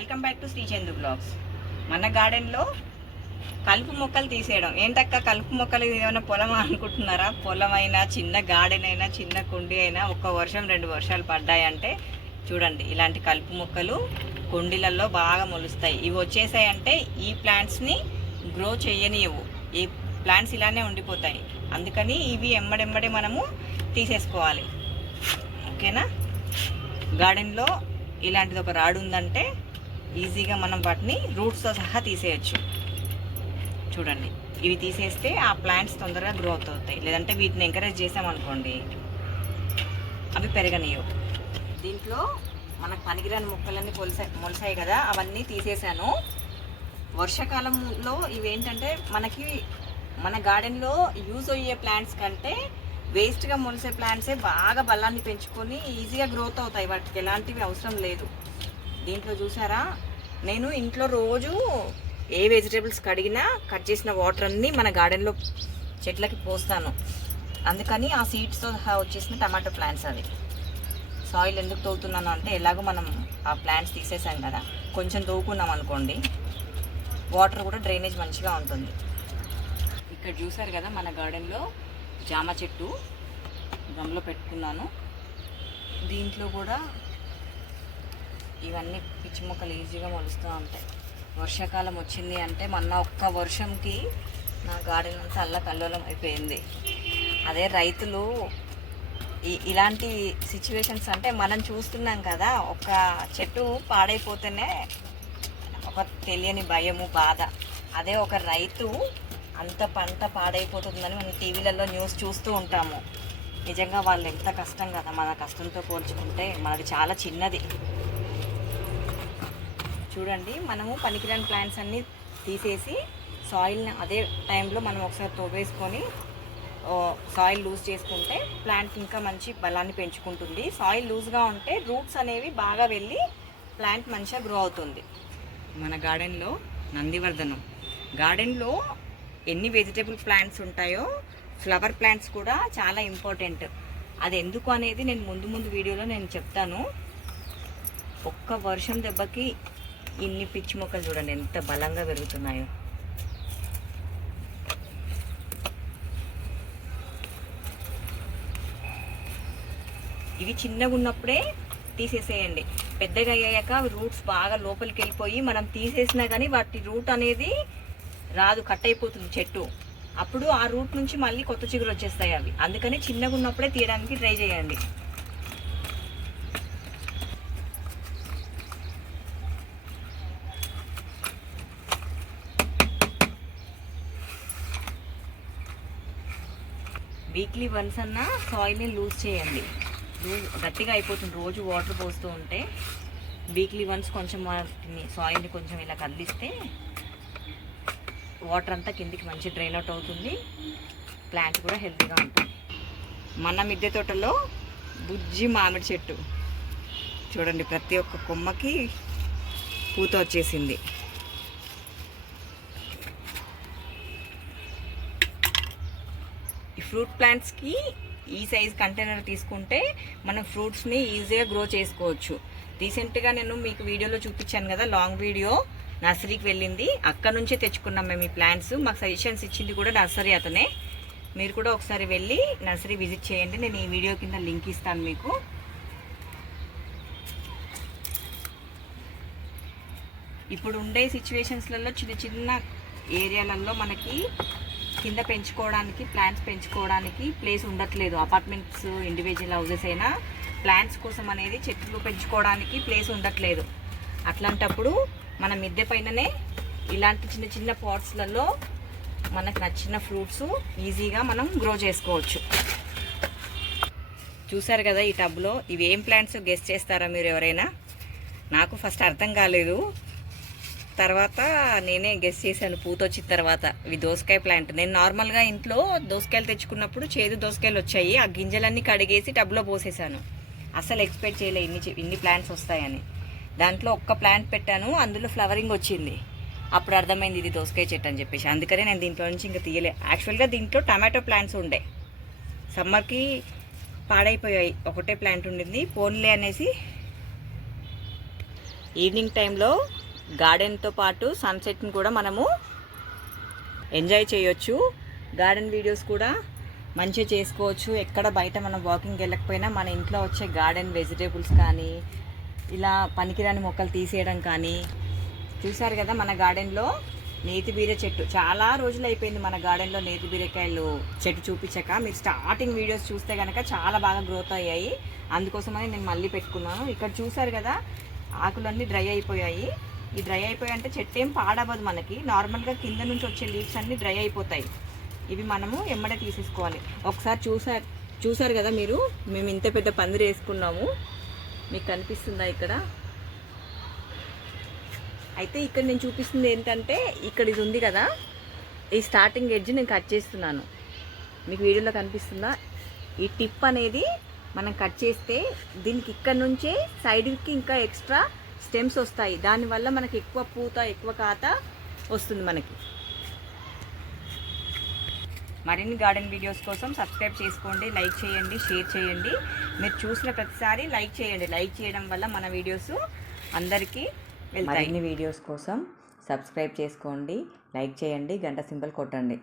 Welcome back to Srichandu blogs. మన గార్డెన్లో కలుపు మొక్కలు తీసేయడం. ఏంటక్క కలుపు మొక్కలు ఏమైనా పొలం అనుకుంటున్నారా? పొలం అయినా చిన్న గార్డెన్ అయినా చిన్న కుండీ అయినా ఒక్క వర్షం రెండు వర్షాలు పడ్డాయంటే చూడండి ఇలాంటి కలుపు మొక్కలు కుండీలలో బాగా మొలుస్తాయి. ఇవి వచ్చేసాయంటే ఈ ప్లాంట్స్ని గ్రో చేయనియవు. ఈ ప్లాంట్స్ ఇలానే ఉండిపోతాయి. అందుకని ఇవి ఎమ్మడెమ్మడే మనము తీసేసుకోవాలి. ఓకేనా? గార్డెన్లో ఇలాంటిది ఒక రాడు ఉందంటే ఈజీగా మనం వాటిని రూట్స్తో సహా తీసేయచ్చు. చూడండి. ఇవి తీసేస్తే ఆ ప్లాంట్స్ తొందరగా గ్రోత్ అవుతాయి. లేదంటే వీటిని ఎంకరేజ్ చేసామనుకోండి అవి పెరగనియవు దీంట్లో మనకు పనికిరాని మొక్కలన్నీ పొలిసాయి మొలిసాయి కదా అవన్నీ తీసేసాను వర్షాకాలంలో ఇవేంటంటే మనకి మన గార్డెన్లో యూజ్ అయ్యే ప్లాంట్స్ కంటే వేస్ట్గా మొలిసే ప్లాంట్సే బాగా బలాన్ని పెంచుకొని ఈజీగా గ్రోత్ అవుతాయి. వాటికి ఎలాంటివి అవసరం లేదు. దీంట్లో చూసారా? నేను ఇంట్లో రోజు ఏ వెజిటేబుల్స్ కడిగినా కట్ చేసిన వాటర్ అన్నీ మన గార్డెన్లో చెట్లకి పోస్తాను. అందుకని ఆ సీడ్స్తో సహా వచ్చేసిన టమాటో ప్లాంట్స్ అవి. సాయిల్ ఎందుకు తోగుతున్నాను అంటే ఎలాగో మనం ఆ ప్లాంట్స్ తీసేసాం కదా. కొంచెం తోగుకున్నాం అనుకోండి వాటర్ కూడా డ్రైనేజ్ మంచిగా ఉంటుంది. ఇక్కడ చూసారు కదా మన గార్డెన్లో జామ చెట్టు గమ్లో పెట్టుకున్నాను. దీంట్లో కూడా ఇవన్నీ పిచ్చి మొక్కలు ఈజీగా మొలుస్తూ ఉంటాయి. వర్షాకాలం వచ్చింది అంటే మొన్న ఒక్క వర్షంకి నా గార్డెన్ అంతా అల్లకల్లోలం అయిపోయింది. అదే రైతులు ఈ ఇలాంటి సిచ్యువేషన్స్ అంటే మనం చూస్తున్నాం కదా ఒక చెట్టు పాడైపోతేనే ఒక తెలియని భయము బాధ. అదే ఒక రైతు అంత పంట పాడైపోతుందని మనం టీవీలలో న్యూస్ చూస్తూ ఉంటాము. నిజంగా వాళ్ళు ఎంత కష్టం కదా మన కష్టంతో పోల్చుకుంటే మనది చాలా చిన్నది. చూడండి మనము పనికిరాని ప్లాంట్స్ అన్నీ తీసేసి సాయిల్ని అదే టైంలో మనం ఒకసారి తోవేసుకొని సాయిల్ లూజ్ చేసుకుంటే ప్లాంట్ ఇంకా మంచి బలాన్ని పెంచుకుంటుంది. సాయిల్ లూజ్గా ఉంటే రూట్స్ అనేవి బాగా వెళ్ళి ప్లాంట్ మంచిగా గ్రో అవుతుంది. మన గార్డెన్లో నందివర్ధనం. గార్డెన్లో ఎన్ని వెజిటేబుల్ ప్లాంట్స్ ఉంటాయో ఫ్లవర్ ప్లాంట్స్ కూడా చాలా ఇంపార్టెంట్ అది ఎందుకు అనేది నేను ముందు ముందు వీడియోలో నేను చెప్తాను. ఒక్క వర్షం దెబ్బకి ఇన్ని పిచ్చి మొక్కలు చూడండి ఎంత బలంగా పెరుగుతున్నాయో. ఇవి చిన్నగా ఉన్నప్పుడే తీసేసేయండి. పెద్దగా అయ్యాక రూట్స్ బాగా లోపలికి వెళ్ళిపోయి మనం తీసేసినా కానీ వాటి రూట్ అనేది రాదు కట్ అయిపోతుంది చెట్టు. అప్పుడు ఆ రూట్ నుంచి మళ్ళీ కొత్త చిగురు వచ్చేస్తాయి అవి. అందుకని చిన్నగా ఉన్నప్పుడే తీయడానికి ట్రై చేయండి. వీక్లీ వన్స్ అన్నా సాయిల్ని లూజ్ చేయండి. లూజ్ గట్టిగా అయిపోతుంది. రోజు వాటర్ పోస్తూ ఉంటే వీక్లీ వన్స్ కొంచెం వాటిని సాయిల్ని కొంచెం ఇలా కదిలిస్తే వాటర్ అంతా కిందికి మంచి డ్రైన్ అవుట్ అవుతుంది. ప్లాంట్ కూడా హెల్తీగా ఉంటుంది. మన మిద్దె తోటలో బుజ్జి మామిడి చెట్టు. చూడండి ప్రతి ఒక్క కొమ్మకి పూత వచ్చేసింది. ఈ ఫ్రూట్ ప్లాంట్స్కి ఈ సైజ్ కంటైనర్ తీసుకుంటే మనం ఫ్రూట్స్ని ఈజీగా గ్రో చేసుకోవచ్చు. రీసెంట్గా నేను మీకు వీడియోలో చూపించాను కదా లాంగ్ వీడియో నర్సరీకి వెళ్ళింది. అక్కడ నుంచే తెచ్చుకున్నాం మేము ఈ ప్లాంట్స్ మాకు సజెషన్స్ ఇచ్చింది కూడా నర్సరీ అతనే. మీరు కూడా ఒకసారి వెళ్ళి నర్సరీ విజిట్ చేయండి. నేను ఈ వీడియో కింద లింక్ ఇస్తాను మీకు. ఇప్పుడు ఉండే సిచ్యువేషన్స్లలో చిన్న చిన్న ఏరియాలలో మనకి కింద పెంచుకోవడానికి ప్లాంట్స్ పెంచుకోవడానికి ప్లేస్ ఉండట్లేదు. అపార్ట్మెంట్స్ ఇండివిజువల్ హౌసెస్ అయినా ప్లాంట్స్ కోసం అనేది చెట్లు పెంచుకోవడానికి ప్లేస్ ఉండట్లేదు. అట్లాంటప్పుడు మన మిద్దె పైననే ఇలాంటి చిన్న చిన్న పాట్స్లలో మనకు నచ్చిన ఫ్రూట్స్ ఈజీగా మనం గ్రో చేసుకోవచ్చు. చూసారు కదా ఈ టబ్లో ఇవి ఏం ప్లాంట్స్ గెస్ట్ చేస్తారా మీరు ఎవరైనా? నాకు ఫస్ట్ అర్థం కాలేదు. తర్వాత నేనే గెస్ చేశాను పూత వచ్చిన తర్వాత. ఇవి దోసకాయ ప్లాంట్ నేను నార్మల్గా ఇంట్లో దోసకాయలు తెచ్చుకున్నప్పుడు చేదు దోసకాయలు వచ్చాయి. ఆ గింజలన్నీ కడిగేసి టబ్లో పోసేసాను అసలు ఎక్స్పెక్ట్ చేయలే ఇన్ని ఇన్ని ప్లాంట్స్ వస్తాయని. దాంట్లో ఒక్క ప్లాంట్ పెట్టాను అందులో ఫ్లవరింగ్ వచ్చింది. అప్పుడు అర్థమైంది ఇది దోసకాయ చెట్టు అని చెప్పేసి. అందుకనే నేను దీంట్లో నుంచి ఇంకా తీయలే. యాక్చువల్గా దీంట్లో టమాటో ప్లాంట్స్ ఉండే. సమ్మర్కి పాడైపోయాయి. ఒకటే ప్లాంట్ ఉండింది. పోన్లే అనేసి ఈవినింగ్ టైంలో గార్డెన్తో పాటు సన్సెట్ని కూడా మనము ఎంజాయ్ చేయొచ్చు. గార్డెన్ వీడియోస్ కూడా మంచిగా చేసుకోవచ్చు. ఎక్కడ బయట మనం వాకింగ్ వెళ్ళకపోయినా మన ఇంట్లో వచ్చే గార్డెన్ వెజిటేబుల్స్ కానీ ఇలా పనికిరాని మొక్కలు తీసేయడం కానీ. చూసారు కదా మన గార్డెన్లో నేతి బీర చెట్టు. చాలా రోజులు అయిపోయింది మన గార్డెన్లో నేతి బీరకాయలు చెట్టు చూపించక. మీరు స్టార్టింగ్ వీడియోస్ చూస్తే కనుక చాలా బాగా గ్రోత్ అయ్యాయి. అందుకోసమని నేను మళ్ళీ పెట్టుకున్నాను. ఇక్కడ చూసారు కదా ఆకులన్నీ డ్రై అయిపోయాయి. ఈ డ్రై అయిపోయాయి అంటే చెట్టు ఏం పాడవదు మనకి. నార్మల్గా కింద నుంచి వచ్చే లీవ్స్ అన్నీ డ్రై అయిపోతాయి. ఇవి మనము ఎమ్మడే తీసేసుకోవాలి. ఒకసారి చూసారు చూసారు కదా మీరు? మేము ఇంత పెద్ద పందిరి వేసుకున్నాము. మీకు కనిపిస్తుందా ఇక్కడ? అయితే ఇక్కడ నేను చూపిస్తుంది ఏంటంటే ఇక్కడ ఇది ఉంది కదా. ఈ స్టార్టింగ్ ఎడ్జ్ నేను కట్ చేస్తున్నాను. మీకు వీడియోలో కనిపిస్తుందా? ఈ టిప్ అనేది మనం కట్ చేస్తే దీనికి ఇక్కడ నుంచే సైడ్కి ఇంకా ఎక్స్ట్రా స్టెమ్స్ వస్తాయి. దానివల్ల మనకి ఎక్కువ పూత ఎక్కువ కాత వస్తుంది మనకి. మరిన్ని గార్డెన్ వీడియోస్ కోసం సబ్స్క్రైబ్ చేసుకోండి లైక్ చేయండి షేర్ చేయండి. మీరు చూసిన ప్రతిసారి లైక్ చేయండి. లైక్ చేయడం వల్ల మన వీడియోస్ అందరికీ వెళ్తాయి. మరిన్ని వీడియోస్ కోసం సబ్స్క్రైబ్ చేసుకోండి లైక్ చేయండి గంట సింబల్ కొట్టండి.